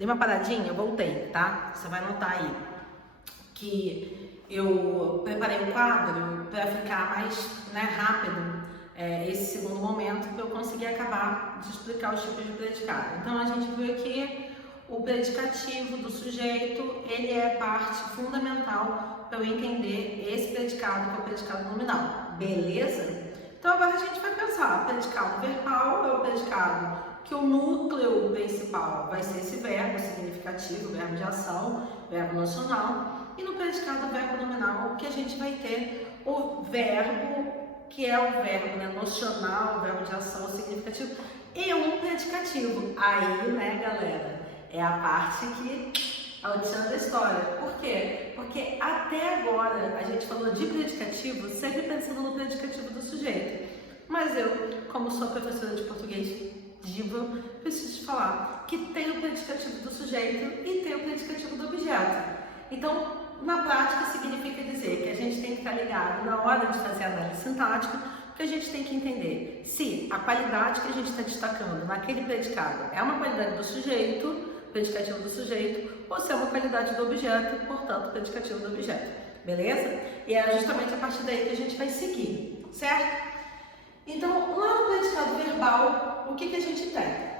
Dei uma paradinha, eu voltei, tá? Você vai notar aí que eu preparei um quadro para ficar mais rápido esse segundo momento, para eu conseguir acabar de explicar os tipos de predicado. Então a gente viu aqui o predicativo do sujeito, ele é parte fundamental para eu entender esse predicado, que é o predicado nominal, beleza? Então agora a gente vai pensar, o predicado verbal é o predicado que o núcleo principal vai ser esse verbo significativo, verbo de ação, verbo nocional, e no predicado verbo nominal que a gente vai ter o verbo, que é o verbo nocional, o verbo de ação significativo, e um predicativo. Aí, galera, é a parte que é o tchan da história. Por quê? Porque até agora a gente falou de predicativo sempre pensando no predicativo do sujeito. Mas eu, como sou professora de português diva, preciso te falar que tem o predicativo do sujeito e tem o predicativo do objeto. Então, na prática, significa dizer que a gente tem que estar ligado na hora de fazer a análise sintática, porque a gente tem que entender se a qualidade que a gente está destacando naquele predicado é uma qualidade do sujeito, predicativo do sujeito, ou se é uma qualidade do objeto, portanto, predicativo do objeto. Beleza? E é justamente a partir daí que a gente vai seguir, certo? Então, lá no predicado verbal, o que a gente tem?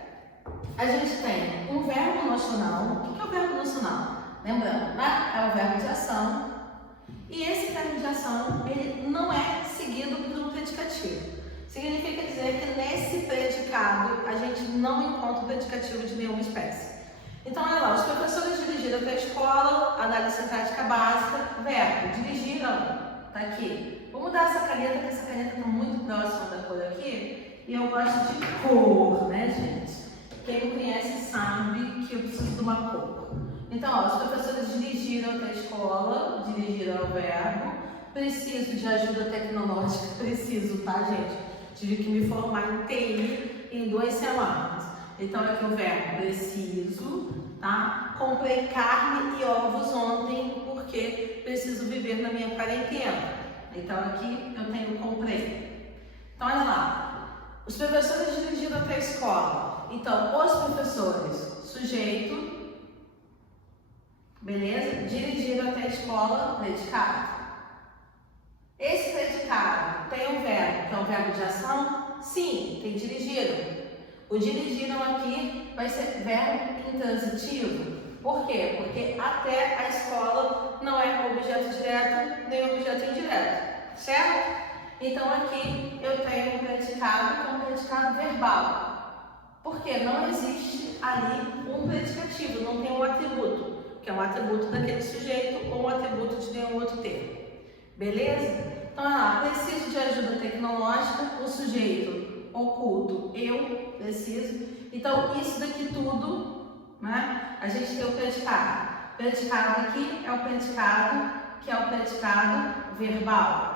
A gente tem um verbo nocional. O que é o verbo nocional? Lembrando, é o verbo de ação. E esse verbo de ação, ele não é seguido por um predicativo. Significa dizer que nesse predicado, a gente não encontra o predicativo de nenhuma espécie. Então, olha lá, os professores dirigiram até a escola, análise sintática básica, verbo, dirigiram, tá aqui. Vou mudar essa caneta, porque essa caneta está muito próxima da cor aqui, e eu gosto de cor, gente? Quem me conhece sabe que eu preciso de uma cor. Então, os professores dirigiram até a escola, dirigiram o verbo, preciso de ajuda tecnológica, preciso, tá, gente? Tive que me formar em TI em 2 semanas. Então, aqui o verbo preciso, tá? Comprei carne e ovos ontem porque preciso viver na minha quarentena. Então, aqui eu tenho comprei. Então, olha lá. Os professores dirigiram até a escola. Então, os professores, sujeito, beleza? Dirigiram até a escola, predicado. Esse predicado tem um verbo, que é um verbo de ação? Sim, tem dirigiram. O dirigiram aqui vai ser verbo intransitivo. Por quê? Porque até a escola não é objeto direto nem objeto indireto, certo? Então aqui eu tenho um predicado que é um predicado verbal. Porque não existe ali um predicativo, não tem um atributo, que é um atributo daquele sujeito ou um atributo de nenhum outro termo. Beleza? Então, preciso de ajuda tecnológica, o sujeito oculto, eu preciso. Então, isso daqui tudo, a gente tem o predicado. O predicado aqui é o predicado, que é o predicado verbal.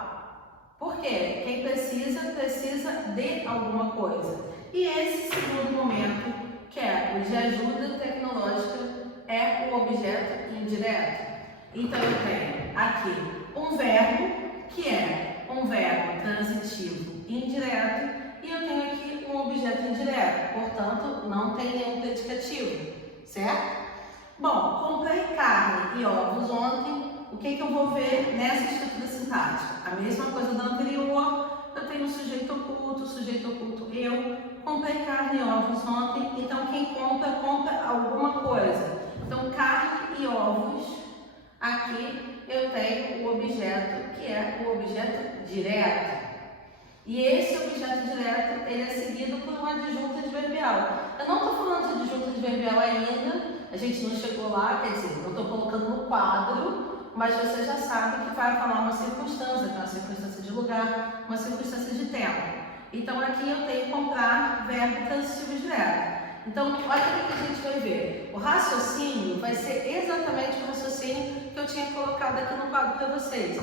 Por quê? Quem precisa, precisa de alguma coisa. E esse segundo momento, que é o de ajuda tecnológica, é o objeto indireto. Então, eu tenho aqui um verbo, que é um verbo transitivo indireto, e eu tenho aqui um objeto indireto, portanto, não tem nenhum predicativo, certo? Bom, comprei carne e ovos ontem, o que eu vou ver nessa estrutura sintática? A mesma coisa da anterior, eu tenho sujeito oculto eu, comprei carne e ovos ontem, então quem compra, compra alguma coisa. Então, carne e ovos, aqui eu tenho o objeto, que é o objeto direto. E esse objeto direto, ele é seguido por uma adjunta adverbial. Eu não estou falando de adjunta adverbial ainda, a gente não chegou lá, quer dizer, não estou colocando no quadro, mas você já sabe que vai falar uma circunstância, que é uma circunstância de lugar, uma circunstância de tempo. Então, aqui eu tenho que comprar verbo transitivo direto. Então, olha o que a gente vai ver. O raciocínio vai ser exatamente o raciocínio que eu tinha colocado aqui no quadro para vocês.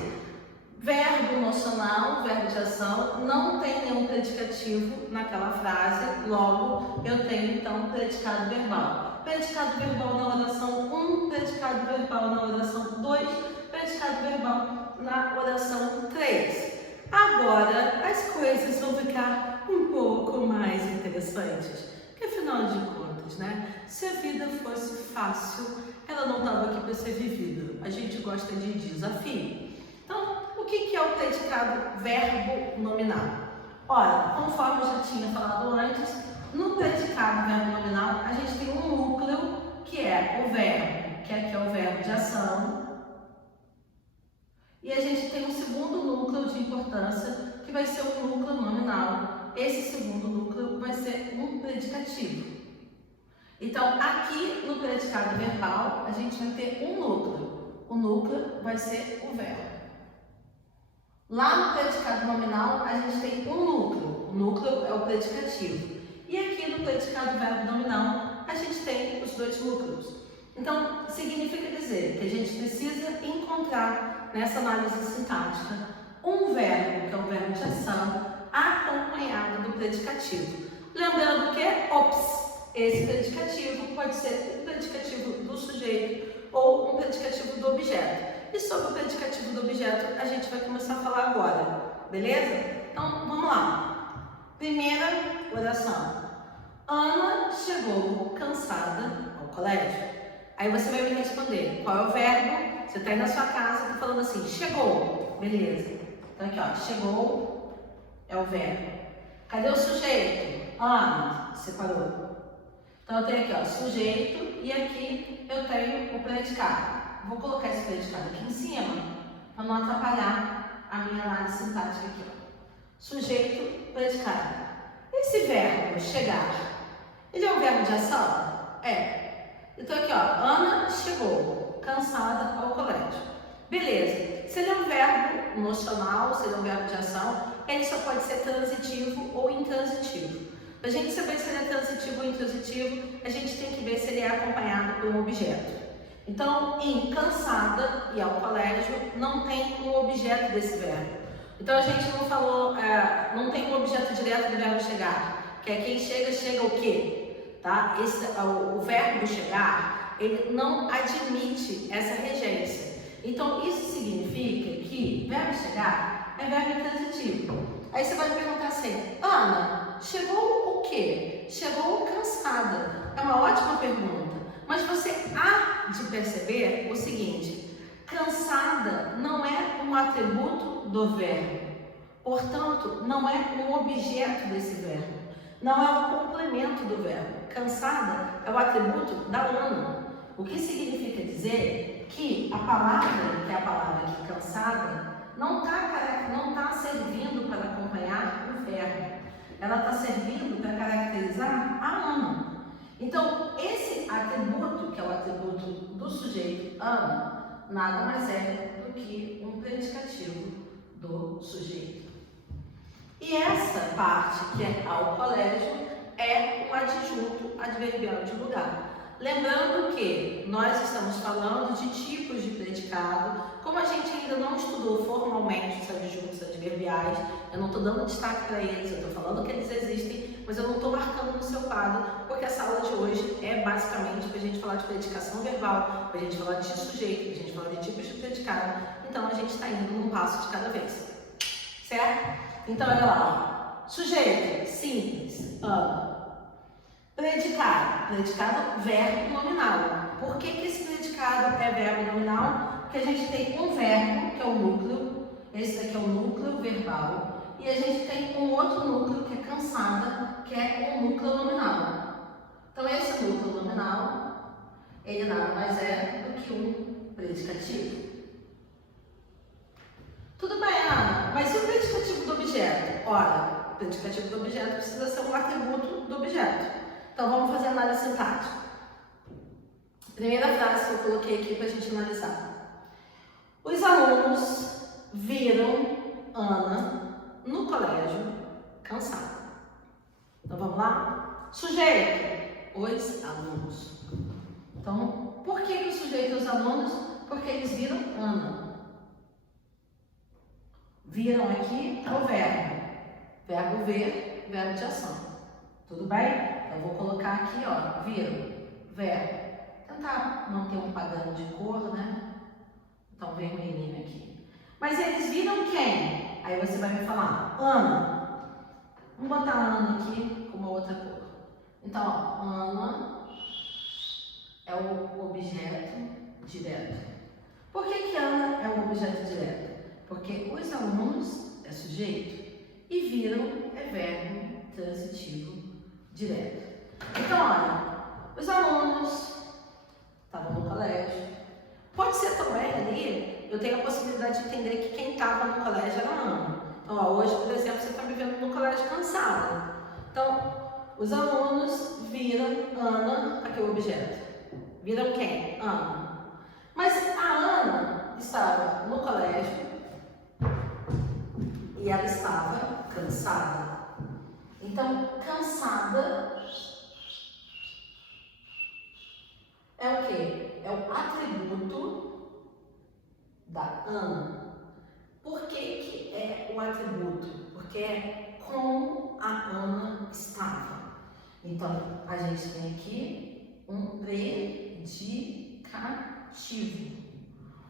Verbo nocional, verbo de ação, não tem nenhum predicativo naquela frase, logo eu tenho então predicado verbal. Predicado verbal na oração 1, predicado verbal na oração 2, predicado verbal na oração 3. Agora as coisas vão ficar um pouco mais interessantes, porque afinal de contas, você vida fosse fácil, ela não estava aqui para ser vivida. A gente gosta de desafio. Então, o que é o predicado verbo nominal? Olha, conforme eu já tinha falado antes, no predicado verbo nominal, a gente tem um núcleo, que é o verbo, que aqui é o verbo de ação. E a gente tem um segundo núcleo de importância, que vai ser o núcleo nominal. Esse segundo núcleo vai ser um predicativo. Então, aqui no predicado verbal, a gente vai ter um núcleo. O núcleo vai ser o verbo. Lá no predicado nominal, a gente tem um núcleo. O núcleo é o predicativo. E aqui no predicado verbo nominal, a gente tem os dois núcleos. Então, significa dizer que a gente precisa encontrar, nessa análise sintática, um verbo, que é o verbo de ação, acompanhado do predicativo. Lembrando que, esse predicativo pode ser um predicativo do sujeito ou um predicativo do objeto. E sobre o predicativo do objeto, a gente vai começar a falar agora, beleza? Então, vamos lá. Primeira oração. Ana chegou cansada ao colégio. Aí você vai me responder, qual é o verbo? Você está aí na sua casa, está falando assim, chegou. Beleza. Então aqui, ó, chegou é o verbo. Cadê o sujeito? Ana, separou. Então eu tenho aqui, ó, sujeito, e aqui eu tenho o predicado. Vou colocar esse predicado aqui em cima, para não atrapalhar a minha análise sintática aqui, ó. Sujeito, predicado. Esse verbo, chegar, ele é um verbo de ação? É. Então aqui, ó, Ana chegou, cansada ao colégio. Beleza. Se ele é um verbo nocional, se ele é um verbo de ação, ele só pode ser transitivo ou intransitivo. Para a gente saber se ele é transitivo ou intransitivo, a gente tem que ver se ele é acompanhado por um objeto. Então, em cansada e ao colégio, não tem um objeto desse verbo. Então, a gente não falou, não tem um objeto direto do verbo chegar, que é quem chega, chega o quê? Tá? O verbo chegar, ele não admite essa regência. Então, isso significa que verbo chegar é verbo intransitivo. Aí você vai me perguntar assim, Ana, chegou o quê? Chegou cansada. É uma ótima pergunta. Mas você há de perceber o seguinte, cansada não é um atributo do verbo. Portanto, não é um objeto desse verbo. Não é um complemento do verbo. Cansada é o atributo da Ana. O que significa dizer que a palavra, que é a palavra aqui, cansada, não está servindo para acompanhar o verbo. Ela está servindo para caracterizar a Ana. Então, esse atributo, que é o atributo do sujeito Ana, nada mais é do que um predicativo do sujeito. E essa parte, que é ao colégio, é um adjunto adverbial de lugar. Lembrando que nós estamos falando de tipos de predicado. Como a gente ainda não estudou formalmente os adjuntos adverbiais, eu não estou dando destaque para eles, eu estou falando que eles existem, mas eu não estou marcando no seu quadro, porque essa aula de hoje é basicamente para a gente falar de predicação verbal, para a gente falar de sujeito, para a gente falar de tipos de predicado. Então a gente está indo num passo de cada vez. Certo? Então olha lá. Sujeito, simples, Ana. Predicado, verbo nominal. Por que esse predicado é verbo nominal? Porque a gente tem um verbo, que é o núcleo, esse daqui é o núcleo verbal, e a gente tem um outro núcleo, que é cansada, que é o núcleo nominal. Então, esse núcleo nominal, ele nada mais é do que um predicativo. Tudo bem, Ana, mas e o predicativo do objeto? Olha, o predicativo do objeto precisa ser um atributo do objeto. Então, vamos fazer análise sintática. Primeira frase que eu coloquei aqui para a gente analisar. Os alunos viram Ana no colégio cansada. Então, vamos lá? Sujeito, os alunos. Então, por que o sujeito e os alunos? Porque eles viram Ana. Viram aqui é o verbo. Verbo ver, verbo de ação. Tudo bem? Eu vou colocar aqui, ó, viram, verbo. Tentar manter um padrão de cor, né? Então, vermelhinho aqui. Mas eles viram quem? Aí você vai me falar, Ana. Vamos botar Ana aqui com uma outra cor. Então, ó, Ana sujeito e viram é verbo transitivo direto. Então, olha, os alunos estavam no colégio. Pode ser também ali, eu tenho a possibilidade de entender que quem estava no colégio era a Ana. Então, ó, hoje, por exemplo, você está me vendo no colégio cansada. Então, os alunos viram Ana, aqui é o objeto. Viram quem? Ana. Mas a Ana estava no colégio e ela estava cansada. Então, cansada é o quê? É o atributo da Ana. Por que é o atributo? Porque é como a Ana estava. Então, a gente tem aqui um predicativo.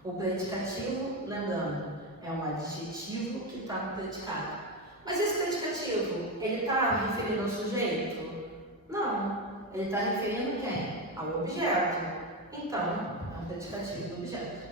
O predicativo, lembrando, é um adjetivo que está no predicado. Mas esse predicativo, ele está referindo ao sujeito? Não. Ele está referindo quem? Ao objeto. Então, é um predicativo do objeto.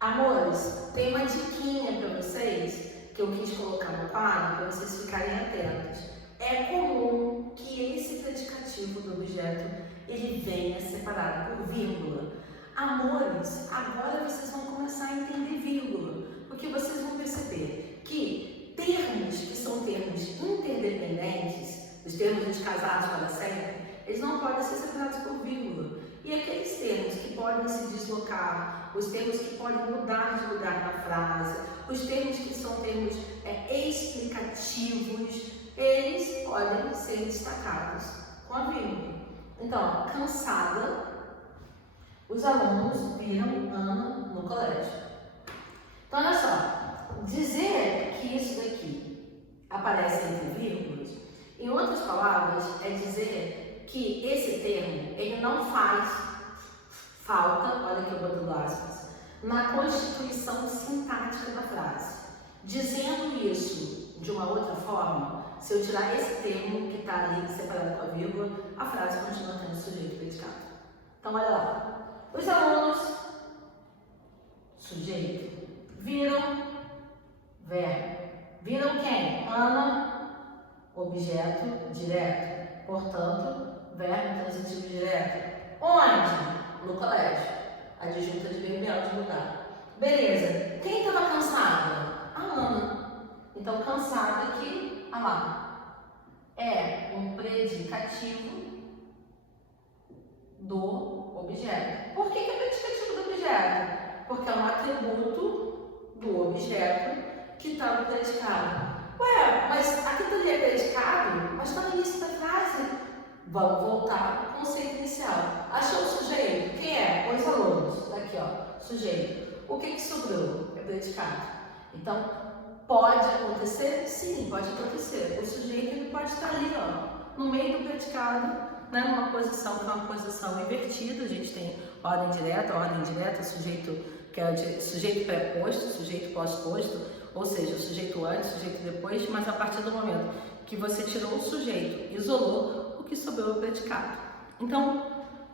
Amores, tem uma diquinha para vocês que eu quis colocar no quadro para vocês ficarem atentos. É comum que esse predicativo do objeto ele venha separado por vírgula. Amores, agora vocês vão começar a entender vírgula, porque vocês vão perceber que termos que são termos interdependentes, os termos de casados para sempre, eles não podem ser separados por vírgula. E aqueles termos que podem se deslocar, os termos que podem mudar de lugar na frase, os termos que são termos explicativos, eles podem ser destacados com a vírgula. Então, cansada, os alunos viram Ana no colégio. Então, olha só, dizer que isso daqui aparece entre vírgulas, em outras palavras, é dizer que esse termo, ele não faz falta, olha aqui eu botando aspas, na constituição sintática da frase. Dizendo isso de uma outra forma, se eu tirar esse termo que está ali separado com a vírgula, a frase continua tendo sujeito predicado. Então, olha lá. Os alunos, sujeito, viram verbo. Viram quem? Ana, objeto direto. Portanto, verbo transitivo direto. Onde? No colégio. Adjunta de bem de lugar. Beleza. Quem estava cansada? A Ana. Então, cansada aqui, olha lá, é um predicativo do objeto. Por que é predicativo do objeto? Porque é um atributo do objeto que está no predicado. Ué, mas aquilo ali é predicado, mas está no início da frase. Vamos voltar para o conceito inicial. Achou o sujeito? Quem é? Os alunos. Aqui, ó, sujeito. O que sobrou? É predicado. Então, pode acontecer? Sim, pode acontecer. O sujeito ele pode estar ali, ó, no meio do predicado, né, numa posição que é uma posição invertida. A gente tem ordem direta, sujeito que é sujeito pré-posto, sujeito pós-posto, ou seja, o sujeito antes, o sujeito depois, mas a partir do momento que você tirou o sujeito, isolou, o que sobrou é o predicado. Então,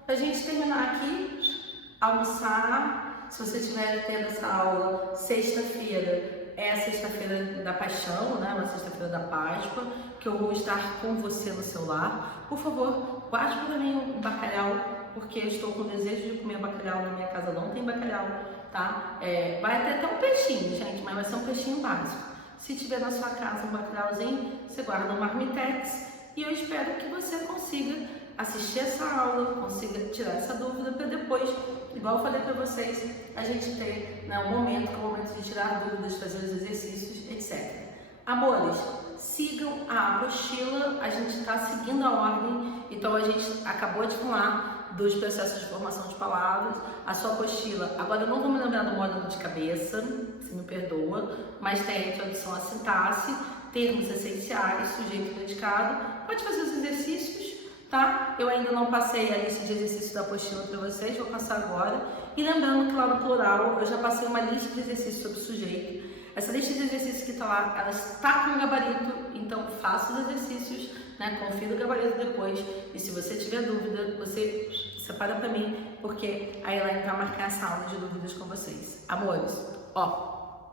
para a gente terminar aqui, almoçar, se você estiver tendo essa aula sexta-feira, é a sexta-feira da Paixão, né? Uma sexta-feira da Páscoa, que eu vou estar com você no seu lar. Por favor, guarde para mim um bacalhau, porque eu estou com desejo de comer bacalhau. Na minha casa não tem bacalhau, tá? Vai ter até um peixinho, gente, mas vai ser um peixinho básico. Se tiver na sua casa um bacalhauzinho, você guarda no marmitex e eu espero que você consiga assistir essa aula, consiga tirar essa dúvida para depois, igual eu falei para vocês, a gente ter, né, um momento que é o momento de tirar dúvidas, fazer os exercícios, etc. Amores, sigam a apostila, a gente está seguindo a ordem, então a gente acabou de falar dos processos de formação de palavras, a sua apostila, agora eu não vou me lembrar do módulo de cabeça, se me perdoa, mas tem a introdução à sintaxe, termos essenciais, sujeito e predicado, pode fazer os exercícios, tá? Eu ainda não passei a lista de exercícios da apostila para vocês, vou passar agora. E lembrando que lá no plural eu já passei uma lista de exercícios sobre o sujeito. Essa lista de exercícios que está lá, ela está com gabarito, então faça os exercícios, né? Confira o gabarito depois. E se você tiver dúvida, você separa para mim, porque aí ela vai marcar essa aula de dúvidas com vocês. Amores, Ó,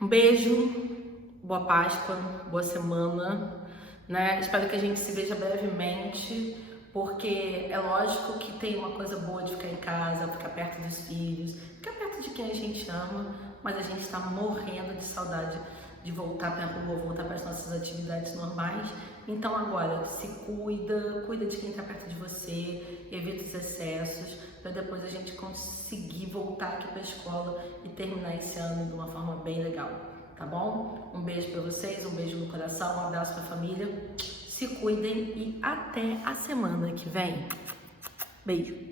um beijo, boa Páscoa, boa semana, né? Espero que a gente se veja brevemente, porque é lógico que tem uma coisa boa de ficar em casa, ficar perto dos filhos, ficar perto de quem a gente ama, mas a gente está morrendo de saudade de voltar para a rua, voltar para as nossas atividades normais. Então agora, se cuida de quem está perto de você, evita os excessos, para depois a gente conseguir voltar aqui para a escola e terminar esse ano de uma forma bem legal, tá bom? Um beijo para vocês, um beijo no coração, um abraço para a família, se cuidem e até a semana que vem. Beijo!